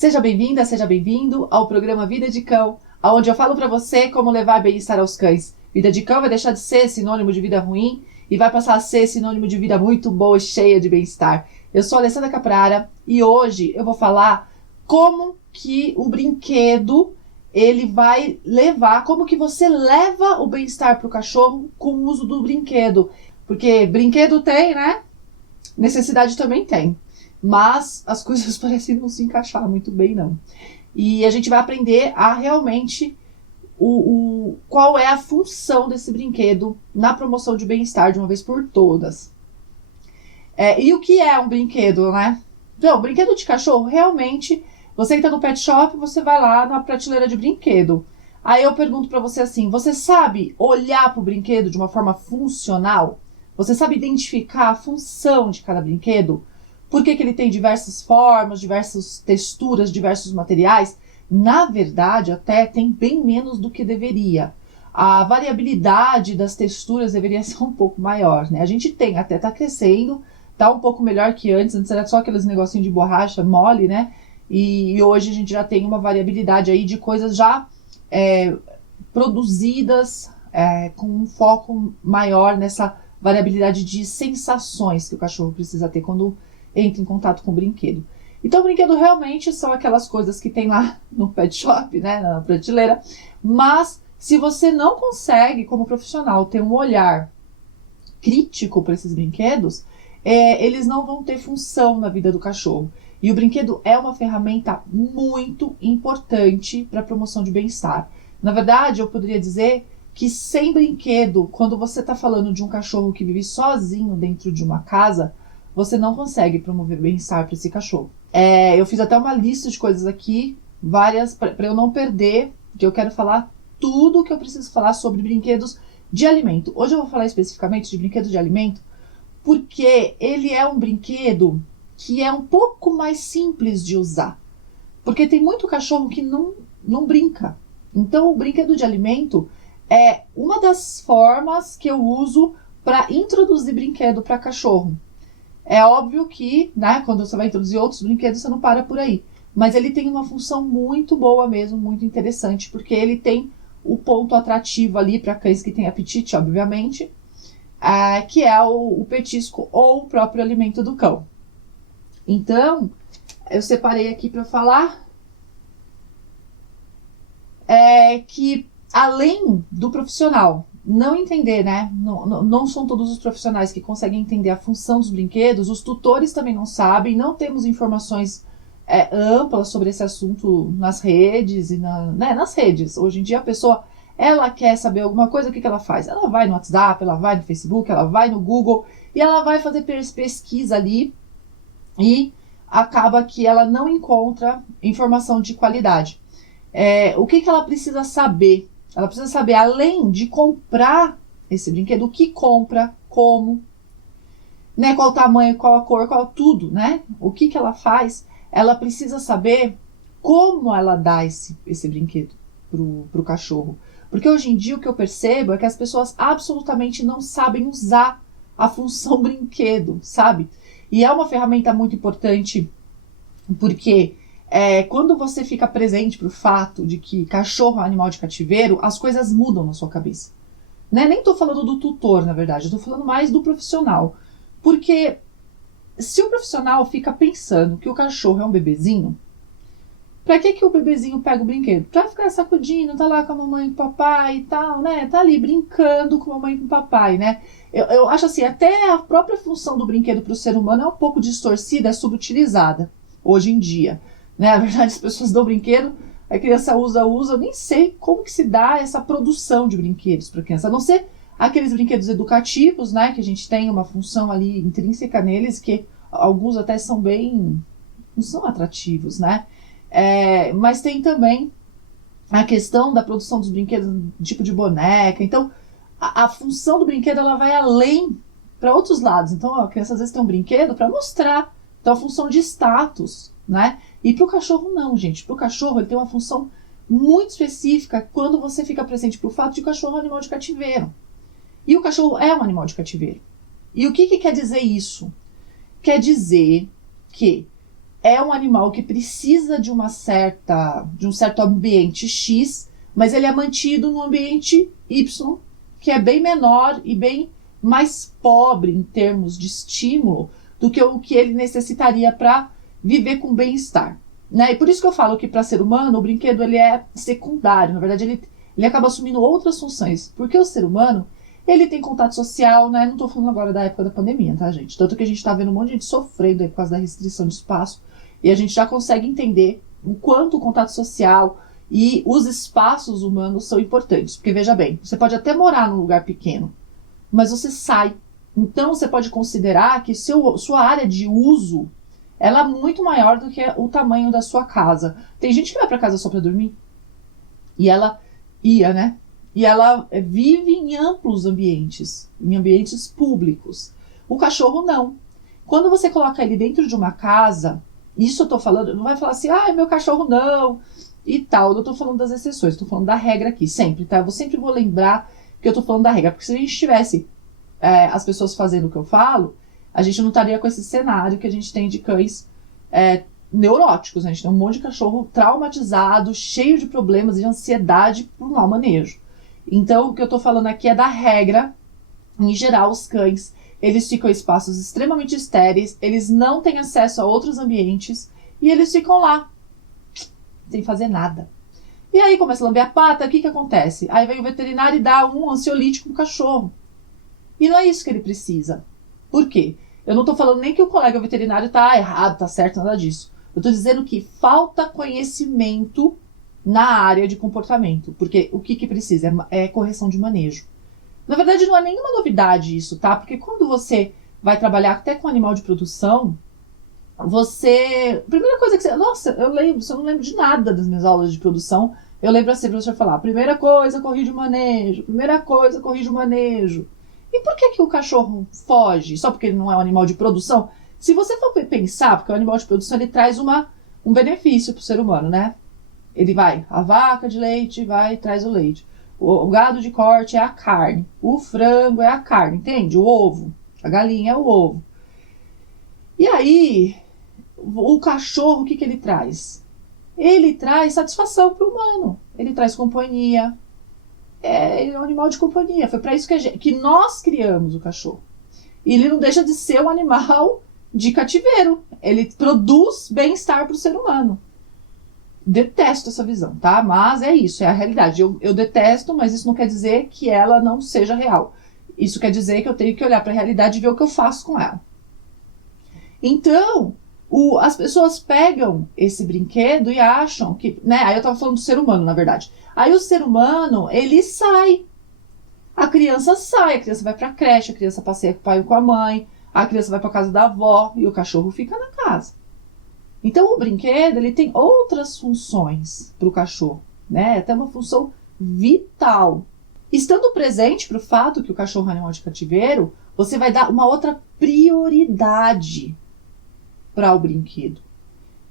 Seja bem-vinda, seja bem-vindo ao programa Vida de Cão, onde eu falo para você como levar bem-estar aos cães. Vida de cão vai deixar de ser sinônimo de vida ruim e vai passar a ser sinônimo de vida muito boa e cheia de bem-estar. Eu sou a Alessandra Caprara e hoje eu vou falar como que o brinquedo ele vai levar, como que você leva o bem-estar para o cachorro com o uso do brinquedo. Porque brinquedo tem, né? Necessidade também tem. Mas as coisas parecem não se encaixar muito bem, não. E a gente vai aprender a realmente qual é a função desse brinquedo na promoção de bem-estar de uma vez por todas. E o que é um brinquedo, né? Então, brinquedo de cachorro, realmente, você entra no pet shop, você vai lá na prateleira de brinquedo. Aí eu pergunto pra você assim, você sabe olhar pro brinquedo de uma forma funcional? Você sabe identificar a função de cada brinquedo? Por que ele tem diversas formas, diversas texturas, diversos materiais? Na verdade, até tem bem menos do que deveria. A variabilidade das texturas deveria ser um pouco maior, né? A gente tem, até tá crescendo, tá um pouco melhor que antes. Antes era só aqueles negocinhos de borracha mole, né? E hoje a gente já tem uma variabilidade aí de coisas já produzidas com um foco maior nessa variabilidade de sensações que o cachorro precisa ter quando entra em contato com o brinquedo. Então, o brinquedo realmente são aquelas coisas que tem lá no pet shop, né, na prateleira, mas se você não consegue, como profissional, ter um olhar crítico para esses brinquedos, eles não vão ter função na vida do cachorro. E o brinquedo é uma ferramenta muito importante para a promoção de bem-estar. Na verdade, eu poderia dizer que sem brinquedo, quando você está falando de um cachorro que vive sozinho dentro de uma casa, você não consegue promover bem-estar para esse cachorro. Eu fiz até uma lista de coisas aqui, várias, para eu não perder, que eu quero falar tudo que eu preciso falar sobre brinquedos de alimento. Hoje eu vou falar especificamente de brinquedos de alimento, porque ele é um brinquedo que é um pouco mais simples de usar. Porque tem muito cachorro que não brinca. Então, o brinquedo de alimento é uma das formas que eu uso para introduzir brinquedo para cachorro. É óbvio que, né, quando você vai introduzir outros brinquedos, você não para por aí. Mas ele tem uma função muito boa mesmo, muito interessante, porque ele tem o ponto atrativo ali para cães que têm apetite, obviamente, que é o petisco ou o próprio alimento do cão. Então, eu separei aqui para falar que, além do profissional não entender, né? Não são todos os profissionais que conseguem entender a função dos brinquedos, os tutores também não sabem, não temos informações amplas sobre esse assunto nas redes e nas redes. Hoje em dia a pessoa, ela quer saber alguma coisa, o que ela faz? Ela vai no WhatsApp, ela vai no Facebook, ela vai no Google e ela vai fazer pesquisa ali e acaba que ela não encontra informação de qualidade. O que ela precisa saber? Ela precisa saber, além de comprar esse brinquedo, o que compra, como, né, qual o tamanho, qual a cor, qual tudo, né? O que ela faz, ela precisa saber como ela dá esse brinquedo pro cachorro. Porque hoje em dia o que eu percebo é que as pessoas absolutamente não sabem usar a função brinquedo, sabe? E é uma ferramenta muito importante porque quando você fica presente para o fato de que cachorro é um animal de cativeiro, as coisas mudam na sua cabeça. Né? Nem estou falando do tutor, na verdade, estou falando mais do profissional. Porque se o profissional fica pensando que o cachorro é um bebezinho, para que o bebezinho pega o brinquedo? Para ficar sacudindo, tá lá com a mamãe e o papai e tal, né? Tá ali brincando com a mamãe e com o papai, né? Eu acho assim, até a própria função do brinquedo para o ser humano é um pouco distorcida, é subutilizada hoje em dia. Né? Na verdade, as pessoas dão brinquedo, a criança usa, eu nem sei como que se dá essa produção de brinquedos para a criança, a não ser aqueles brinquedos educativos, né, que a gente tem uma função ali intrínseca neles, que alguns até são não são atrativos, né, mas tem também a questão da produção dos brinquedos, tipo de boneca. Então, a função do brinquedo, ela vai além para outros lados. Então, a criança às vezes tem um brinquedo para mostrar, então a função de status, né? E para o cachorro não, gente. Para o cachorro ele tem uma função muito específica quando você fica presente para o fato de que o cachorro é um animal de cativeiro. E o cachorro é um animal de cativeiro. E o que quer dizer isso? Quer dizer que é um animal que precisa de um certo ambiente X, mas ele é mantido no ambiente Y, que é bem menor e bem mais pobre em termos de estímulo do que o que ele necessitaria para viver com bem-estar. Né? E por isso que eu falo que para ser humano o brinquedo ele é secundário, na verdade ele acaba assumindo outras funções, porque o ser humano ele tem contato social, né? Não estou falando agora da época da pandemia, tá, gente? Tanto que a gente está vendo um monte de gente sofrendo aí por causa da restrição de espaço, e a gente já consegue entender o quanto o contato social e os espaços humanos são importantes. Porque, veja bem, você pode até morar num lugar pequeno, mas você sai. Então, você pode considerar que sua área de uso ela é muito maior do que o tamanho da sua casa. Tem gente que vai para casa só para dormir. E ela ia, né? E ela vive em amplos ambientes, em ambientes públicos. O cachorro não. Quando você coloca ele dentro de uma casa, isso eu tô falando, não vai falar assim, meu cachorro não, e tal. Eu tô falando das exceções, tô falando da regra aqui, sempre, tá? Eu sempre vou lembrar que eu tô falando da regra, porque se a gente tivesse as pessoas fazendo o que eu falo, a gente não estaria com esse cenário que a gente tem de cães neuróticos, né? A gente tem um monte de cachorro traumatizado, cheio de problemas e de ansiedade por mau manejo. Então, o que eu tô falando aqui é da regra. Em geral, os cães, eles ficam em espaços extremamente estéreis, eles não têm acesso a outros ambientes e eles ficam lá, sem fazer nada. E aí começa a lamber a pata, o que acontece? Aí vem o veterinário e dá um ansiolítico pro cachorro. E não é isso que ele precisa. Por quê? Eu não tô falando nem que o colega veterinário tá errado, tá certo, nada disso. Eu tô dizendo que falta conhecimento na área de comportamento. Porque o que precisa? É correção de manejo. Na verdade, não é nenhuma novidade isso, tá? Porque quando você vai trabalhar até com animal de produção, primeira coisa que você... Nossa, eu não lembro de nada das minhas aulas de produção. Eu lembro assim, o professor falar, primeira coisa, corrige o manejo. Primeira coisa, corrige o manejo. E por que o cachorro foge? Só porque ele não é um animal de produção? Se você for pensar, porque o animal de produção ele traz um benefício para o ser humano, né? Ele vai, a vaca de leite vai e traz o leite. O gado de corte é a carne. O frango é a carne, entende? O ovo. A galinha é o ovo. E aí, o cachorro, o que ele traz? Ele traz satisfação para o humano. Ele traz companhia. Ele é um animal de companhia. Foi para isso que nós criamos o cachorro. E ele não deixa de ser um animal de cativeiro. Ele produz bem-estar para o ser humano. Detesto essa visão, tá? Mas é isso, é a realidade. Eu detesto, mas isso não quer dizer que ela não seja real. Isso quer dizer que eu tenho que olhar para a realidade e ver o que eu faço com ela. Então, as pessoas pegam esse brinquedo e acham que... né? Aí eu tava falando do ser humano, na verdade. Aí o ser humano, ele sai. A criança sai, a criança vai pra creche, a criança passeia com o pai e com a mãe, a criança vai pra casa da avó e o cachorro fica na casa. Então o brinquedo, ele tem outras funções pro cachorro, né? Até uma função vital. Estando presente pro fato que o cachorro é um animal de cativeiro, você vai dar uma outra prioridade para o brinquedo.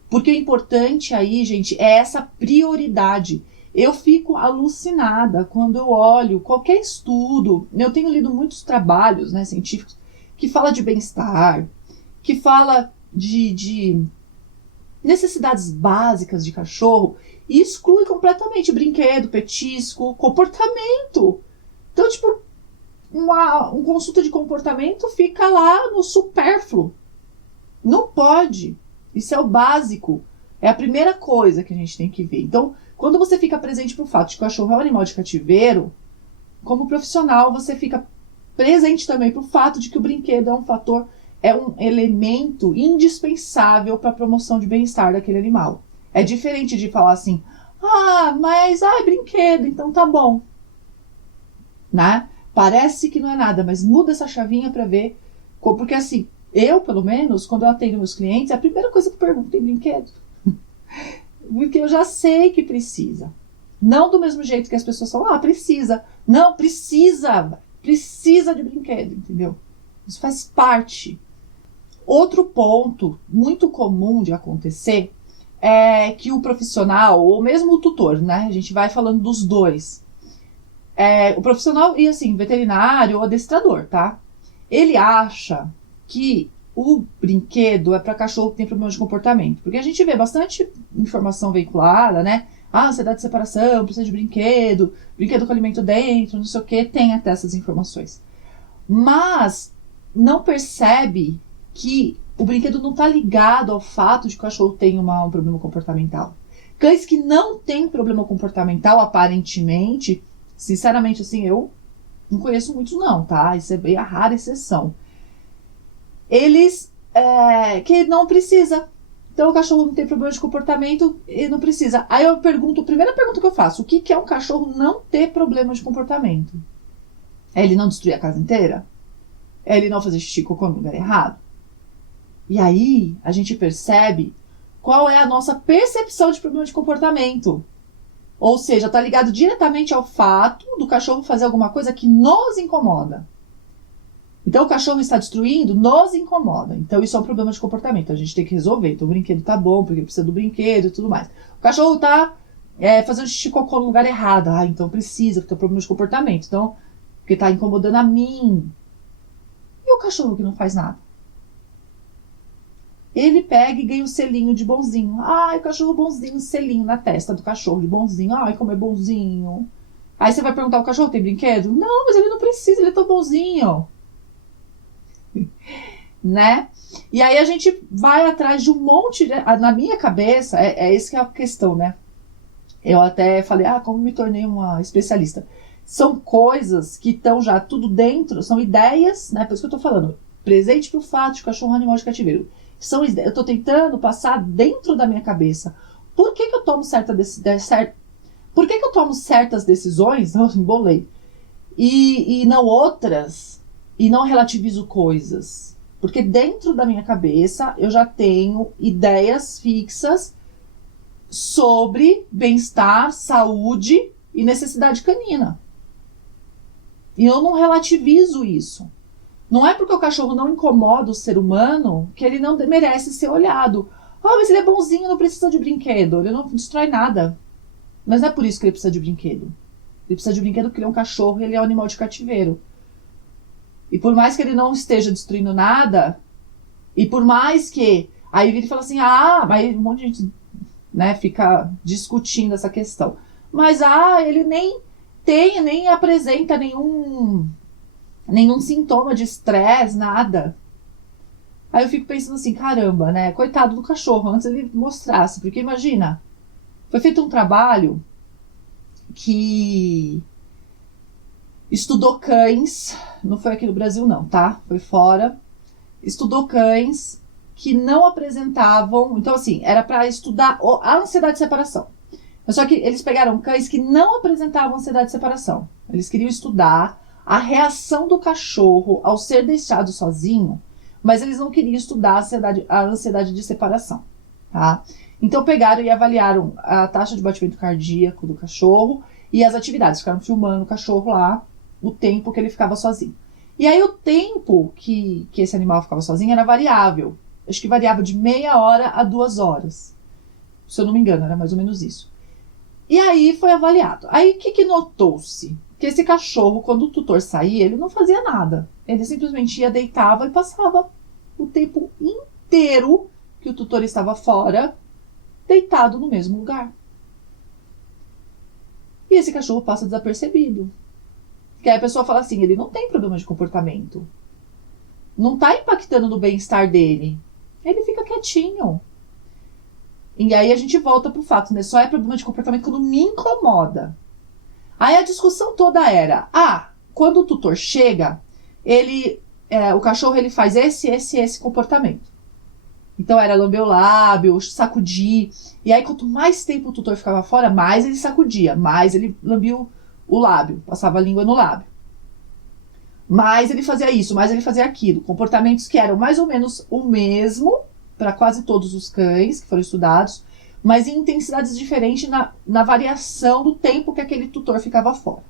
Porque o importante aí, gente, é essa prioridade. Eu fico alucinada quando eu olho qualquer estudo. Eu tenho lido muitos trabalhos, né, científicos que fala de bem-estar, que fala de necessidades básicas de cachorro e exclui completamente brinquedo, petisco, comportamento. Então, tipo, um consulta de comportamento fica lá no supérfluo. Não pode. Isso é o básico. É a primeira coisa que a gente tem que ver. Então, quando você fica presente pro fato de que o cachorro é um animal de cativeiro, como profissional, você fica presente também pro fato de que o brinquedo é um elemento indispensável para a promoção de bem-estar daquele animal. É diferente de falar assim, mas brinquedo, então tá bom. Né? Parece que não é nada, mas muda essa chavinha para ver, porque assim, eu, pelo menos, quando eu atendo meus clientes, a primeira coisa que eu pergunto, tem brinquedo? Porque eu já sei que precisa. Não do mesmo jeito que as pessoas falam, precisa. Não, precisa. Precisa de brinquedo, entendeu? Isso faz parte. Outro ponto muito comum de acontecer é que o profissional, ou mesmo o tutor, né? A gente vai falando dos dois. O profissional, e assim, veterinário ou adestrador, tá? Ele acha que o brinquedo é para cachorro que tem problema de comportamento. Porque a gente vê bastante informação veiculada, né? Ah, ansiedade de separação, precisa de brinquedo, brinquedo com alimento dentro, não sei o que, tem até essas informações. Mas não percebe que o brinquedo não está ligado ao fato de que o cachorro tem um problema comportamental. Cães que não têm problema comportamental, aparentemente, sinceramente, assim, eu não conheço muitos não, tá? Isso é bem a rara exceção. Eles, que não precisa. Então o cachorro não tem problema de comportamento e não precisa. Aí eu pergunto, a primeira pergunta que eu faço, o que é um cachorro não ter problema de comportamento? É ele não destruir a casa inteira? É ele não fazer xixi cocô no lugar errado? E aí a gente percebe qual é a nossa percepção de problema de comportamento. Ou seja, está ligado diretamente ao fato do cachorro fazer alguma coisa que nos incomoda. Então o cachorro está destruindo, nos incomoda. Então isso é um problema de comportamento, a gente tem que resolver. Então o brinquedo tá bom, porque precisa do brinquedo e tudo mais. O cachorro tá fazendo xixi cocô no lugar errado. Ah, então precisa, porque tem um problema de comportamento. Então, porque tá incomodando a mim. E o cachorro que não faz nada? Ele pega e ganha o selinho de bonzinho. Ai, cachorro bonzinho, selinho na testa do cachorro de bonzinho. Ai, como é bonzinho. Aí você vai perguntar, o cachorro tem brinquedo? Não, mas ele não precisa, ele é tão bonzinho. Né? E aí a gente vai atrás de um monte na minha cabeça, essa que é a questão, né? Eu até falei, como me tornei uma especialista. São coisas que estão já tudo dentro, são ideias, né? Por isso que eu tô falando, presente pro fato de cachorro animal de cativeiro. Eu tô tentando passar dentro da minha cabeça. Por que eu tomo por que eu tomo certas decisões? Eu embolei. E não outras, e não relativizo coisas. Porque dentro da minha cabeça eu já tenho ideias fixas sobre bem-estar, saúde e necessidade canina. E eu não relativizo isso. Não é porque o cachorro não incomoda o ser humano que ele não merece ser olhado. Mas ele é bonzinho, não precisa de brinquedo. Ele não destrói nada. Mas não é por isso que ele precisa de brinquedo. Ele precisa de brinquedo porque ele é um cachorro e ele é um animal de cativeiro. E por mais que ele não esteja destruindo nada, e por mais que... Aí ele fala assim, mas um monte de gente, né, fica discutindo essa questão. Mas, ele nem apresenta nenhum sintoma de estresse, nada. Aí eu fico pensando assim, caramba, né, coitado do cachorro, antes ele mostrasse. Porque imagina, foi feito um trabalho que... estudou cães, não foi aqui no Brasil não, tá? Foi fora. Estudou cães que não apresentavam... Então, assim, era para estudar a ansiedade de separação. Mas só que eles pegaram cães que não apresentavam ansiedade de separação. Eles queriam estudar a reação do cachorro ao ser deixado sozinho, mas eles não queriam estudar a ansiedade de separação, tá? Então, pegaram e avaliaram a taxa de batimento cardíaco do cachorro e as atividades. Ficaram filmando o cachorro lá, o tempo que ele ficava sozinho. E aí o tempo que esse animal ficava sozinho era variável. Acho que variava de meia hora a 2 horas. Se eu não me engano, era mais ou menos isso. E aí foi avaliado. Aí o que notou-se? Que esse cachorro, quando o tutor saía, ele não fazia nada. Ele simplesmente ia, deitava e passava o tempo inteiro que o tutor estava fora, deitado no mesmo lugar. E esse cachorro passa desapercebido. Porque aí a pessoa fala assim, ele não tem problema de comportamento. Não está impactando no bem-estar dele. Ele fica quietinho. E aí a gente volta pro fato, né? Só é problema de comportamento quando me incomoda. Aí a discussão toda era, quando o tutor chega, o cachorro ele faz esse comportamento. Então era lamber o lábio, sacudir. E aí quanto mais tempo o tutor ficava fora, mais ele sacudia, mais ele lambia o lábio, passava a língua no lábio. Mais ele fazia isso, mais ele fazia aquilo. Comportamentos que eram mais ou menos o mesmo para quase todos os cães que foram estudados, mas em intensidades diferentes na variação do tempo que aquele tutor ficava fora.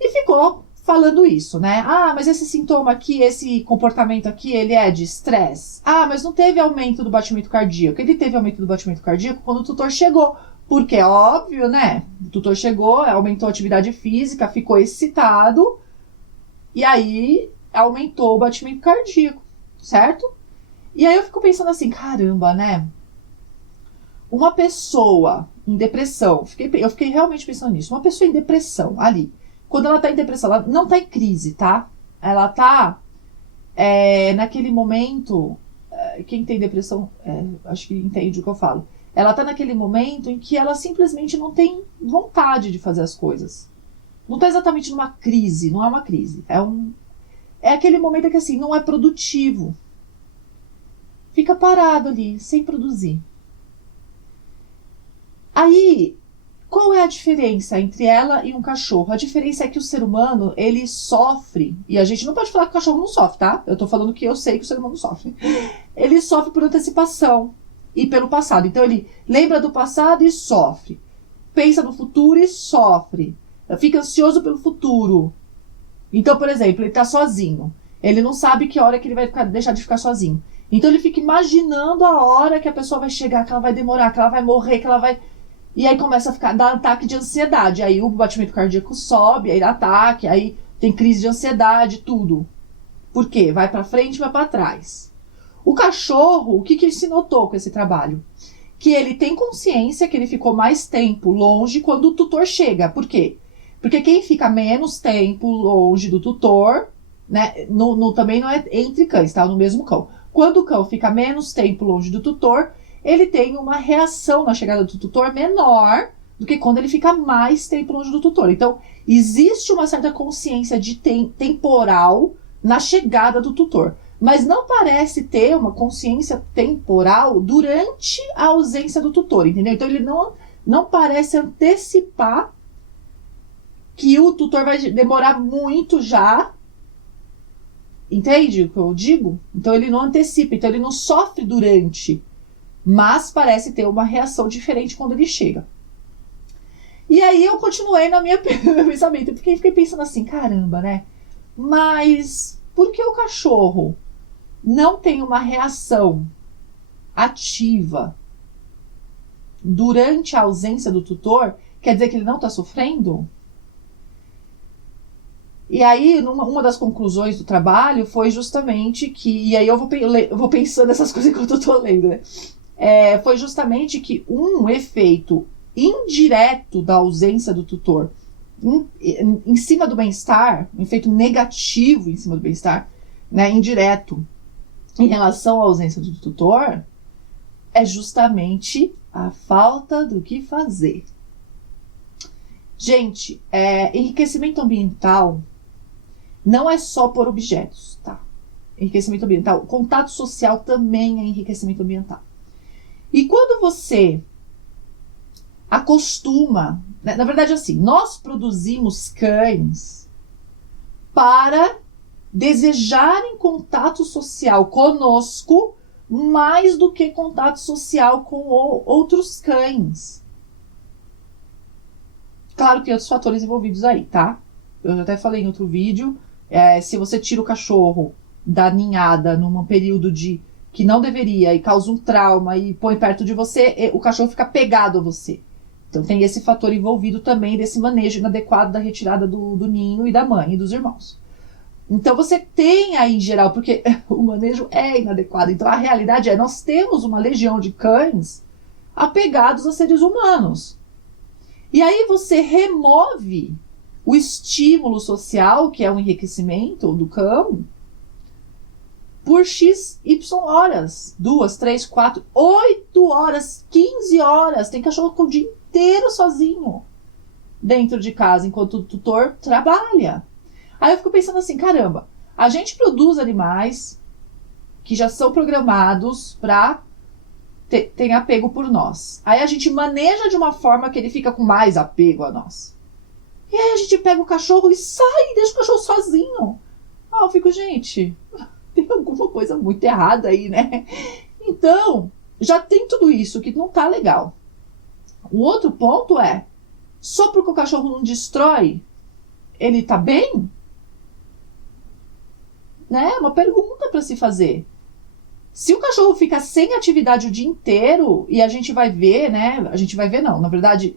E ficou falando isso, né? Mas esse sintoma aqui, esse comportamento aqui, ele é de estresse. Mas não teve aumento do batimento cardíaco. Ele teve aumento do batimento cardíaco quando o tutor chegou. Porque é óbvio, né? O tutor chegou, aumentou a atividade física, ficou excitado, e aí aumentou o batimento cardíaco. certo? E aí eu fico pensando assim, caramba, né? Uma pessoa em depressão, eu fiquei realmente pensando nisso, uma pessoa em depressão, ali, quando ela tá em depressão, ela não tá em crise, tá? Ela tá naquele momento, quem tem depressão, acho que entende o que eu falo. Ela tá naquele momento em que ela simplesmente não tem vontade de fazer as coisas. Não tá exatamente numa crise, não é uma crise. É aquele momento que assim, não é produtivo. Fica parado ali, sem produzir. Aí, qual é a diferença entre ela e um cachorro? A diferença é que o ser humano, ele sofre, e a gente não pode falar que o cachorro não sofre, tá? Eu tô falando que eu sei que o ser humano sofre. Ele sofre por antecipação e pelo passado. Então ele lembra do passado e sofre. Pensa no futuro e sofre. Fica ansioso pelo futuro. Então, por exemplo, ele tá sozinho. Ele não sabe que hora que ele vai deixar de ficar sozinho. Então ele fica imaginando a hora que a pessoa vai chegar, que ela vai demorar, que ela vai morrer, que ela vai... E aí começa a dar ataque de ansiedade. Aí o batimento cardíaco sobe, aí dá ataque, aí tem crise de ansiedade, tudo. Por quê? Vai pra frente e vai pra trás. O cachorro, o que se notou com esse trabalho? Que ele tem consciência que ele ficou mais tempo longe quando o tutor chega. Por quê? Porque quem fica menos tempo longe do tutor, né? Também não é entre cães, tá? No mesmo cão. Quando o cão fica menos tempo longe do tutor, ele tem uma reação na chegada do tutor menor do que quando ele fica mais tempo longe do tutor. Então, existe uma certa consciência de temporal na chegada do tutor. Mas não parece ter uma consciência temporal durante a ausência do tutor, entendeu? Então, ele não parece antecipar que o tutor vai demorar muito já. Entende o que eu digo? Então, ele não antecipa, então ele não sofre durante, mas parece ter uma reação diferente quando ele chega. E aí eu continuei no meu pensamento, porque fiquei pensando assim, caramba, né? Mas por que o cachorro não tem uma reação ativa durante a ausência do tutor? Quer dizer que ele não está sofrendo? E aí, uma das conclusões do trabalho foi justamente que... E aí eu vou pensando nessas coisas enquanto eu tô lendo, né? Foi justamente que um efeito indireto da ausência do tutor em cima do bem-estar, um efeito negativo em cima do bem-estar, né, indireto, em relação à ausência do tutor, é justamente a falta do que fazer. Gente, enriquecimento ambiental não é só por objetos, tá? Enriquecimento ambiental, contato social também é enriquecimento ambiental. E quando você acostuma, né, na verdade assim, nós produzimos cães para desejarem contato social conosco mais do que contato social com outros cães. Claro que tem outros fatores envolvidos aí, tá? Eu já até falei em outro vídeo, se você tira o cachorro da ninhada num período que não deveria e causa um trauma e põe perto de você, o cachorro fica pegado a você. Então tem esse fator envolvido também desse manejo inadequado da retirada do ninho e da mãe e dos irmãos. Então você tem aí em geral, porque o manejo é inadequado. Então a realidade nós temos uma legião de cães apegados a seres humanos. E aí você remove o estímulo social, que é o enriquecimento do cão, por XY horas. 2, 3, 4, 8 horas, 15 horas. Tem cachorro com o dia inteiro sozinho dentro de casa, enquanto o tutor trabalha. Aí eu fico pensando assim, caramba, a gente produz animais que já são programados para ter apego por nós. Aí a gente maneja de uma forma que ele fica com mais apego a nós. E aí a gente pega o cachorro e sai, deixa o cachorro sozinho. Ah, eu fico, gente, tem alguma coisa muito errada aí, né? Então, já tem tudo isso que não tá legal. O outro ponto só porque o cachorro não destrói, ele tá bem? Né? Uma pergunta para se fazer. Se o cachorro fica sem atividade o dia inteiro, e a gente vai ver, né? A gente vai ver não, na verdade,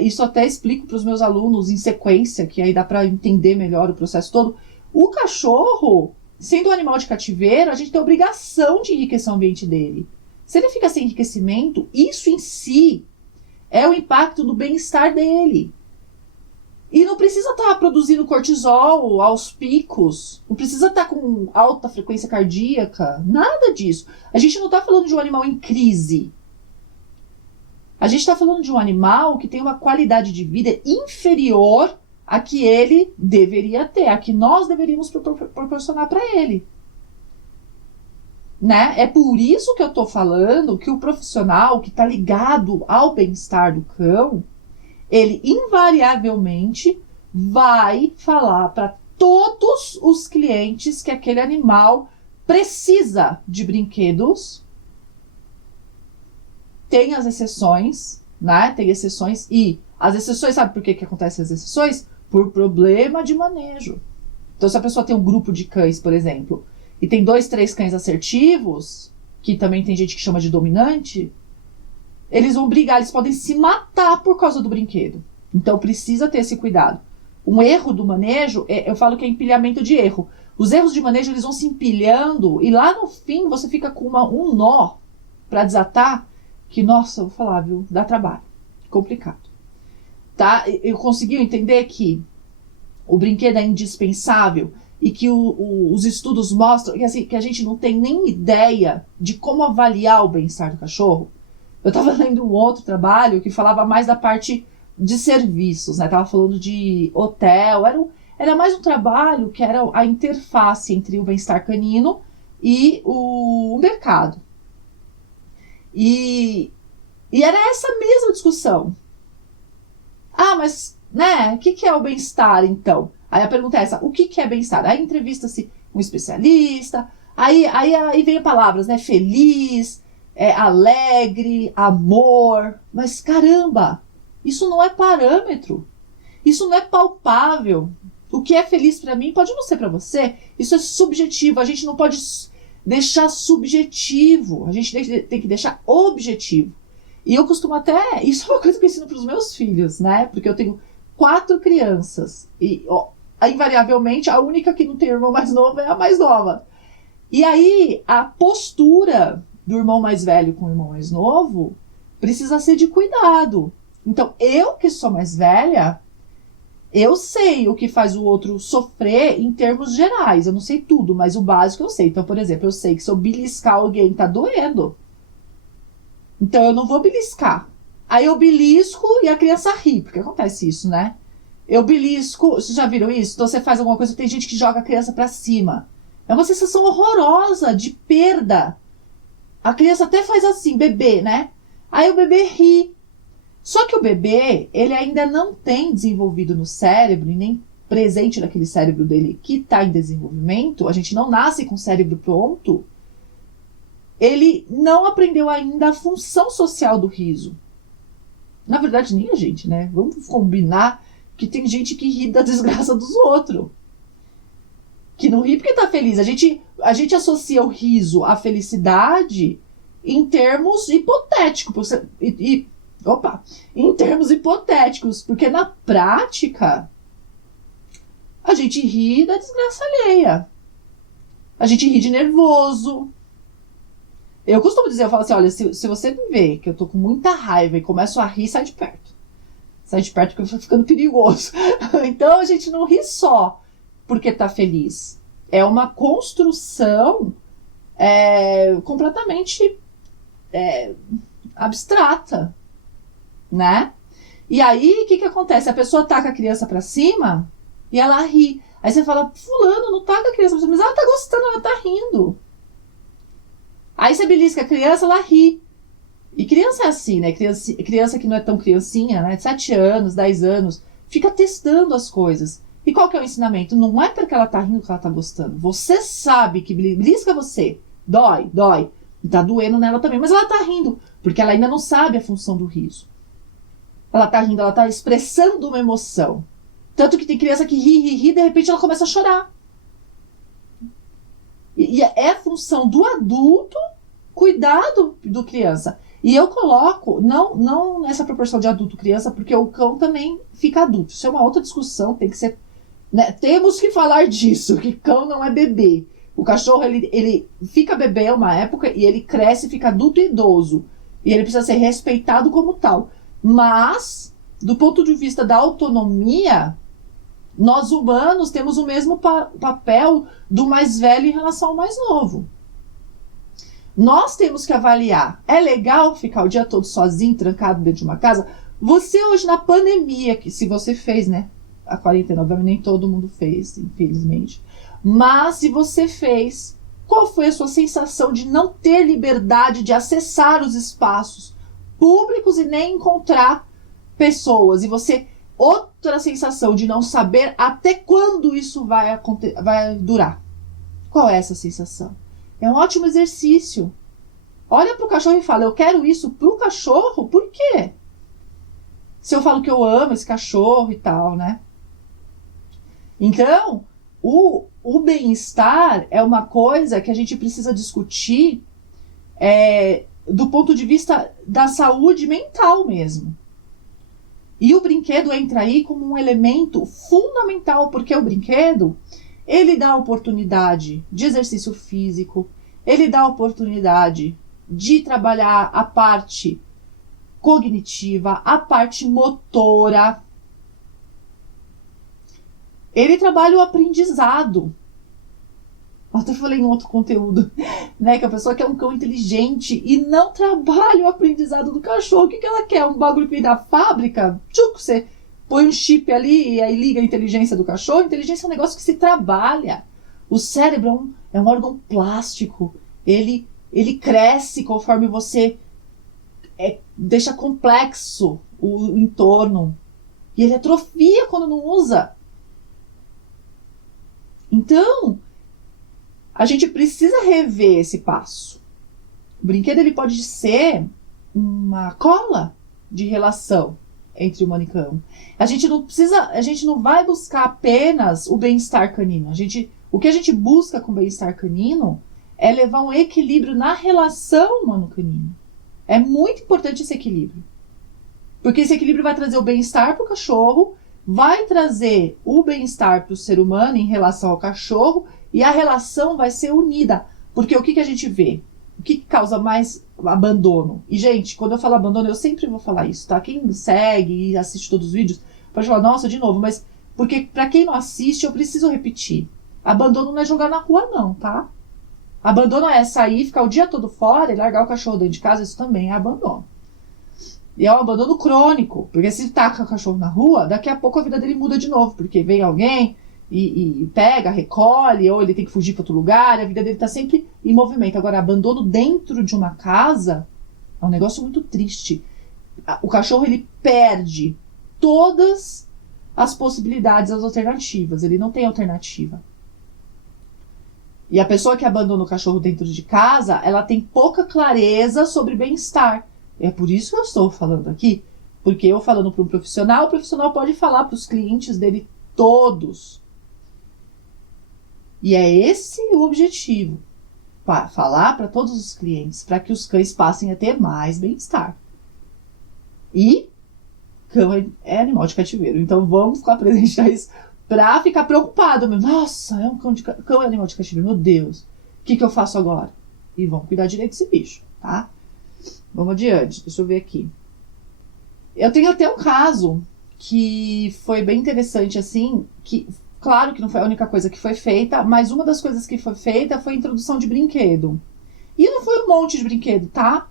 isso até explico para os meus alunos em sequência, que aí dá para entender melhor o processo todo. O cachorro, sendo um animal de cativeiro, a gente tem a obrigação de enriquecer o ambiente dele. Se ele fica sem enriquecimento, isso em si é o impacto no bem-estar dele. E não precisa estar produzindo cortisol aos picos, não precisa estar com alta frequência cardíaca, nada disso. A gente não está falando de um animal em crise. A gente está falando de um animal que tem uma qualidade de vida inferior à que ele deveria ter, a que nós deveríamos proporcionar para ele. Né? É por isso que eu estou falando que o profissional que está ligado ao bem-estar do cão, ele invariavelmente vai falar para todos os clientes que aquele animal precisa de brinquedos. Tem as exceções, né? Tem exceções, e as exceções, sabe por que acontecem as exceções? Por problema de manejo. Então, se a pessoa tem um grupo de cães, por exemplo, e tem 2, 3 cães assertivos, que também tem gente que chama de dominante, eles vão brigar, eles podem se matar por causa do brinquedo. Então precisa ter esse cuidado. Um erro do manejo, eu falo que é empilhamento de erro. Os erros de manejo, eles vão se empilhando e lá no fim você fica com um nó para desatar, que, nossa, eu vou falar, viu, dá trabalho, complicado. Tá? Eu consegui entender que o brinquedo é indispensável e que os estudos mostram que, assim, que a gente não tem nem ideia de como avaliar o bem-estar do cachorro. Eu estava lendo um outro trabalho que falava mais da parte de serviços, né? Estava falando de hotel, era mais um trabalho que era a interface entre o bem-estar canino e o mercado. E era essa mesma discussão. Ah, mas, né, o que é o bem-estar, então? Aí a pergunta é essa, o que é bem-estar? Aí entrevista-se um especialista, aí vem palavras, né, feliz, alegre, amor, mas caramba, isso não é parâmetro, isso não é palpável. O que é feliz para mim pode não ser para você, isso é subjetivo, a gente não pode deixar subjetivo, a gente tem que deixar objetivo. E eu costumo até, isso é uma coisa que eu ensino para os meus filhos, né, porque eu tenho 4 crianças, e invariavelmente a única que não tem irmão mais novo é a mais nova. E aí a postura do irmão mais velho com o irmão mais novo precisa ser de cuidado. Então, eu que sou mais velha, eu sei o que faz o outro sofrer em termos gerais. Eu não sei tudo, mas o básico eu sei. Então, por exemplo, eu sei que se eu beliscar alguém, tá doendo. Então, eu não vou beliscar. Aí eu belisco e a criança ri, porque acontece isso, né? Eu belisco, vocês já viram isso? Então, você faz alguma coisa, tem gente que joga a criança pra cima. É uma sensação horrorosa de perda. A criança até faz assim, bebê, né? Aí o bebê ri. Só que o bebê, ele ainda não tem desenvolvido no cérebro, e nem presente naquele cérebro dele que está em desenvolvimento, a gente não nasce com o cérebro pronto, ele não aprendeu ainda a função social do riso. Na verdade, nem a gente, né? Vamos combinar que tem gente que ri da desgraça dos outros. Que não ri porque tá feliz. A gente associa o riso à felicidade em termos hipotéticos. Em termos hipotéticos. Porque na prática, a gente ri da desgraça alheia. A gente ri de nervoso. Eu costumo dizer, eu falo assim, olha, se você me vê que eu tô com muita raiva e começo a rir, sai de perto. Sai de perto porque eu tô ficando perigoso. Então a gente não ri só porque tá feliz. É uma construção completamente abstrata, né? E aí, o que acontece? A pessoa taca a criança pra cima e ela ri. Aí você fala, fulano, não taca a criança pra cima, mas ela tá gostando, ela tá rindo. Aí você belisca a criança, ela ri. E criança é assim, né? Criança que não é tão criancinha, né? De 7 anos, 10 anos, fica testando as coisas. E qual que é o ensinamento? Não é porque ela tá rindo que ela tá gostando. Você sabe que belisca você. Dói. E tá doendo nela também. Mas ela tá rindo, porque ela ainda não sabe a função do riso. Ela tá rindo, ela tá expressando uma emoção. Tanto que tem criança que ri, de repente ela começa a chorar. E é função do adulto cuidar do criança. E eu coloco, não nessa proporção de adulto-criança, porque o cão também fica adulto. Isso é uma outra discussão, tem que ser... Né? Temos que falar disso, que cão não é bebê. O cachorro, ele fica bebê uma época e ele cresce, fica adulto e idoso. E ele precisa ser respeitado como tal. Mas, do ponto de vista da autonomia, nós humanos temos o mesmo papel do mais velho em relação ao mais novo. Nós temos que avaliar. É legal ficar o dia todo sozinho, trancado dentro de uma casa? Você hoje na pandemia, que se você fez, né? A quarentena, obviamente nem todo mundo fez, infelizmente. Mas se você fez, qual foi a sua sensação de não ter liberdade de acessar os espaços públicos e nem encontrar pessoas? E você, outra sensação de não saber até quando isso vai durar. Qual é essa sensação? É um ótimo exercício. Olha pro cachorro e fala, eu quero isso pro cachorro? Por quê? Se eu falo que eu amo esse cachorro e tal, né? Então, o bem-estar é uma coisa que a gente precisa discutir do ponto de vista da saúde mental mesmo. E o brinquedo entra aí como um elemento fundamental, porque o brinquedo, ele dá oportunidade de exercício físico, ele dá oportunidade de trabalhar a parte cognitiva, a parte motora. Ele trabalha o aprendizado. Eu até falei em outro conteúdo, né? Que a pessoa quer um cão inteligente e não trabalha o aprendizado do cachorro. O que ela quer? Um bagulho que vem da fábrica? Tchuc, você põe um chip ali e aí liga a inteligência do cachorro. A inteligência é um negócio que se trabalha. O cérebro é um órgão plástico. Ele cresce conforme você deixa complexo o entorno. E ele atrofia quando não usa. Então, a gente precisa rever esse passo. O brinquedo ele pode ser uma cola de relação entre humano e cão. A gente não vai buscar apenas o bem-estar canino. O que a gente busca com o bem-estar canino é levar um equilíbrio na relação humano-canino. É muito importante esse equilíbrio. Porque esse equilíbrio vai trazer o bem-estar para o cachorro, vai trazer o bem-estar para o ser humano em relação ao cachorro, e a relação vai ser unida. Porque o que a gente vê? O que causa mais abandono? E, gente, quando eu falo abandono, eu sempre vou falar isso, tá? Quem me segue e assiste todos os vídeos, pode falar, nossa, de novo, mas porque para quem não assiste, eu preciso repetir. Abandono não é jogar na rua, não, tá? Abandono é sair, ficar o dia todo fora e largar o cachorro dentro de casa, isso também é abandono. E é um abandono crônico, porque se taca o cachorro na rua, daqui a pouco a vida dele muda de novo, porque vem alguém e pega, recolhe, ou ele tem que fugir para outro lugar, a vida dele está sempre em movimento. Agora, abandono dentro de uma casa é um negócio muito triste. O cachorro, ele perde todas as possibilidades, as alternativas, ele não tem alternativa. E a pessoa que abandona o cachorro dentro de casa, ela tem pouca clareza sobre bem-estar. É por isso que eu estou falando aqui, porque eu falando para um profissional, o profissional pode falar para os clientes dele todos. E é esse o objetivo, falar para todos os clientes, para que os cães passem a ter mais bem-estar. E cão é animal de cativeiro, então vamos apresentar isso para ficar preocupado. Nossa, é um cão é animal de cativeiro, meu Deus, o que eu faço agora? E vamos cuidar direito desse bicho, tá? Vamos adiante, deixa eu ver aqui. Eu tenho até um caso que foi bem interessante, assim, que claro que não foi a única coisa que foi feita, mas uma das coisas que foi feita foi a introdução de brinquedo. E não foi um monte de brinquedo, tá?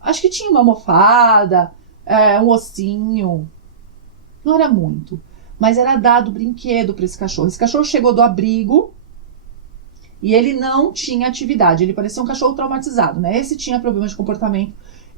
Acho que tinha uma almofada, um ossinho. Não era muito. Mas era dado brinquedo para esse cachorro. Esse cachorro chegou do abrigo e ele não tinha atividade. Ele parecia um cachorro traumatizado, né? Esse tinha problemas de comportamento.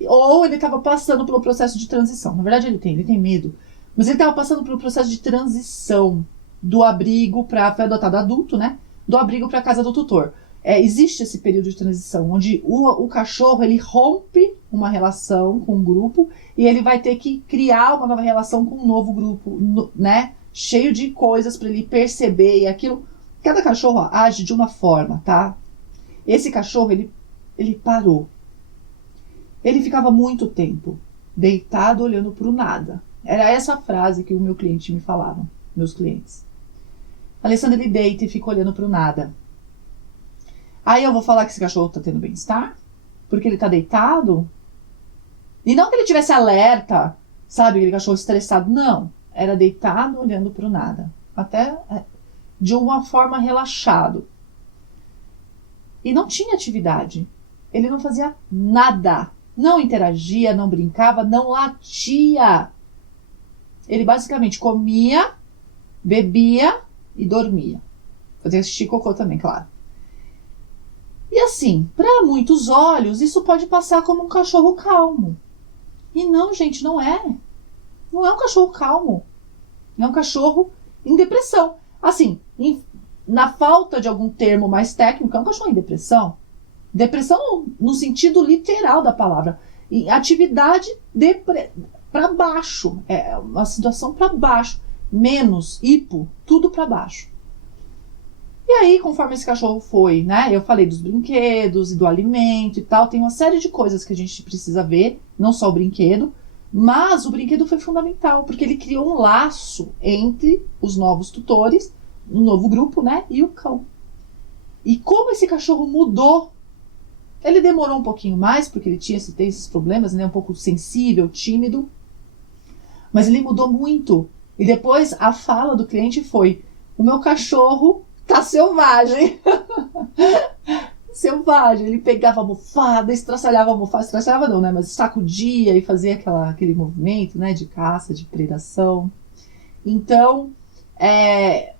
Ou ele estava passando pelo processo de transição. Na verdade, ele tem medo. Mas ele estava passando pelo processo de transição do abrigo para... Foi adotado adulto, né? Do abrigo para a casa do tutor. Existe esse período de transição, onde o cachorro, ele rompe uma relação com um grupo e ele vai ter que criar uma nova relação com um novo grupo, né? Cheio de coisas para ele perceber e aquilo. Cada cachorro age de uma forma, tá? Esse cachorro, ele parou. Ele ficava muito tempo deitado olhando para o nada. Era essa frase que o meu cliente me falava, meus clientes. Alessandra, ele deita e fica olhando para o nada. Aí eu vou falar que esse cachorro tá tendo bem-estar? Porque ele tá deitado? E não que ele tivesse alerta, sabe, aquele cachorro estressado. Não, era deitado olhando pro nada. Até de uma forma relaxado. E não tinha atividade. Ele não fazia nada. Não interagia, não brincava, não latia. Ele basicamente comia, bebia e dormia. Fazia xixi e cocô também, claro. E assim, para muitos olhos, isso pode passar como um cachorro calmo. E não, gente, não é. Não é um cachorro calmo. É um cachorro em depressão. Assim, na falta de algum termo mais técnico, é um cachorro em depressão. Depressão no sentido literal da palavra. E atividade para baixo. É uma situação para baixo. Menos, hipo, tudo para baixo. E aí, conforme esse cachorro foi, né? Eu falei dos brinquedos e do alimento e tal. Tem uma série de coisas que a gente precisa ver. Não só o brinquedo. Mas o brinquedo foi fundamental. Porque ele criou um laço entre os novos tutores, o novo grupo, né? E o cão. E como esse cachorro mudou. Ele demorou um pouquinho mais, porque ele tem esses problemas, né? Um pouco sensível, tímido. Mas ele mudou muito. E depois a fala do cliente foi: o meu cachorro tá selvagem. Selvagem. Ele pegava a almofada, estraçalhava a almofada. Estraçalhava não, né? Mas sacudia e fazia aquele movimento, né? De caça, de predação. Então,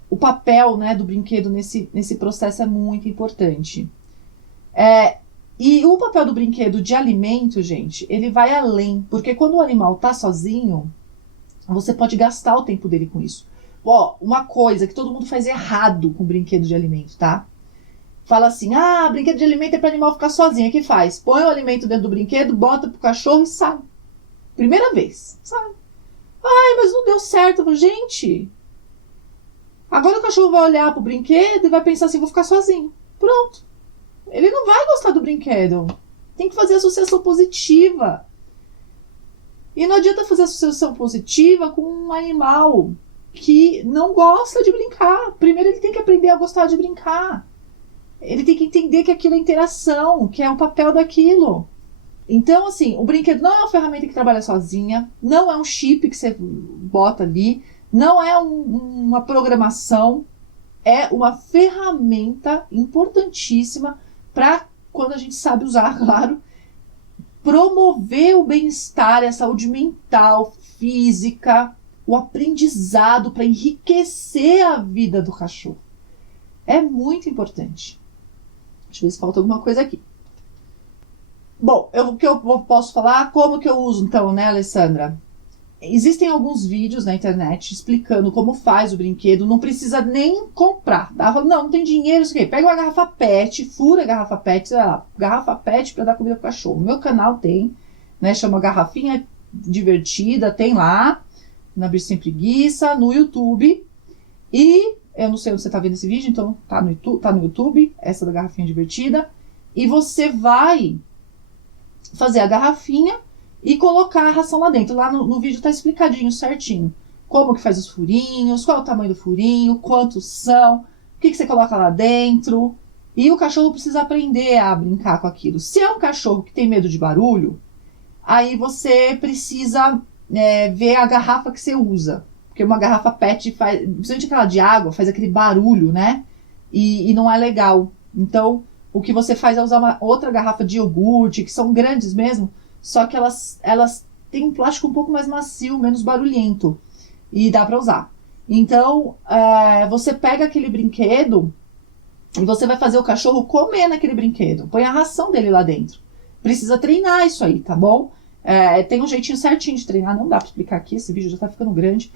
o papel, né, do brinquedo nesse processo é muito importante. E o papel do brinquedo de alimento, gente, ele vai além. Porque quando o animal tá sozinho, você pode gastar o tempo dele com isso. Ó, uma coisa que todo mundo faz errado com brinquedo de alimento, tá? Fala assim, brinquedo de alimento é para animal ficar sozinho. O que faz? Põe o alimento dentro do brinquedo, bota pro cachorro e sai. Primeira vez, sai. Ai, mas não deu certo. Eu falo, gente, agora o cachorro vai olhar pro brinquedo e vai pensar assim, vou ficar sozinho. Pronto. Ele não vai gostar do brinquedo. Tem que fazer associação positiva. E não adianta fazer associação positiva com um animal que não gosta de brincar. Primeiro ele tem que aprender a gostar de brincar. Ele tem que entender que aquilo é interação, que é o papel daquilo. Então, assim, o brinquedo não é uma ferramenta que trabalha sozinha, não é um chip que você bota ali, não é uma programação, é uma ferramenta importantíssima para, quando a gente sabe usar, claro, promover o bem-estar, a saúde mental, física, o aprendizado para enriquecer a vida do cachorro. É muito importante. Deixa eu ver se falta alguma coisa aqui. Bom, o que eu posso falar, como que eu uso então, né, Alessandra? Existem alguns vídeos na internet explicando como faz o brinquedo, não precisa nem comprar, tá? Não tem dinheiro, isso aqui. Pega uma garrafa PET, fura a garrafa PET, sei lá, garrafa PET para dar comida pro cachorro. No meu canal tem, né, chama Garrafinha Divertida, tem lá, na Bicho Sem Preguiça, no YouTube. E eu não sei onde você tá vendo esse vídeo, então tá no YouTube, essa da Garrafinha Divertida. E você vai fazer a garrafinha e colocar a ração lá dentro. Lá no vídeo tá explicadinho, certinho. Como que faz os furinhos, qual é o tamanho do furinho, quantos são, o que você coloca lá dentro. E o cachorro precisa aprender a brincar com aquilo. Se é um cachorro que tem medo de barulho, aí você precisa ver a garrafa que você usa. Porque uma garrafa PET, principalmente aquela de água, faz aquele barulho, né? E não é legal. Então, o que você faz é usar uma outra garrafa de iogurte, que são grandes mesmo, só que elas têm um plástico um pouco mais macio, menos barulhento. E dá pra usar. Então, você pega aquele brinquedo e você vai fazer o cachorro comer naquele brinquedo. Põe a ração dele lá dentro. Precisa treinar isso aí, tá bom? Tem um jeitinho certinho de treinar, não dá pra explicar aqui, esse vídeo já tá ficando grande.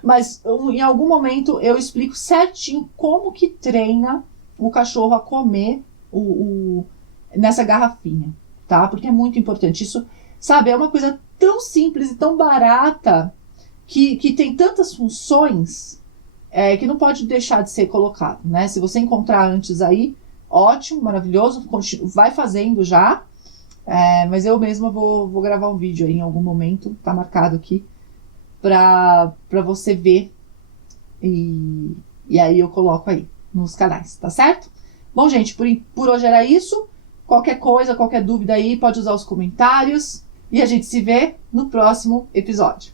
Mas em algum momento eu explico certinho como que treina o cachorro a comer nessa garrafinha, tá? Porque é muito importante. Isso, sabe, é uma coisa tão simples e tão barata que tem tantas funções que não pode deixar de ser colocado, né? Se você encontrar antes aí, ótimo, maravilhoso, vai fazendo já. Mas eu mesma vou gravar um vídeo aí em algum momento, tá marcado aqui, pra você ver. E aí eu coloco aí nos canais, tá certo? Bom, gente, por hoje era isso. Qualquer coisa, qualquer dúvida aí, pode usar os comentários. E a gente se vê no próximo episódio.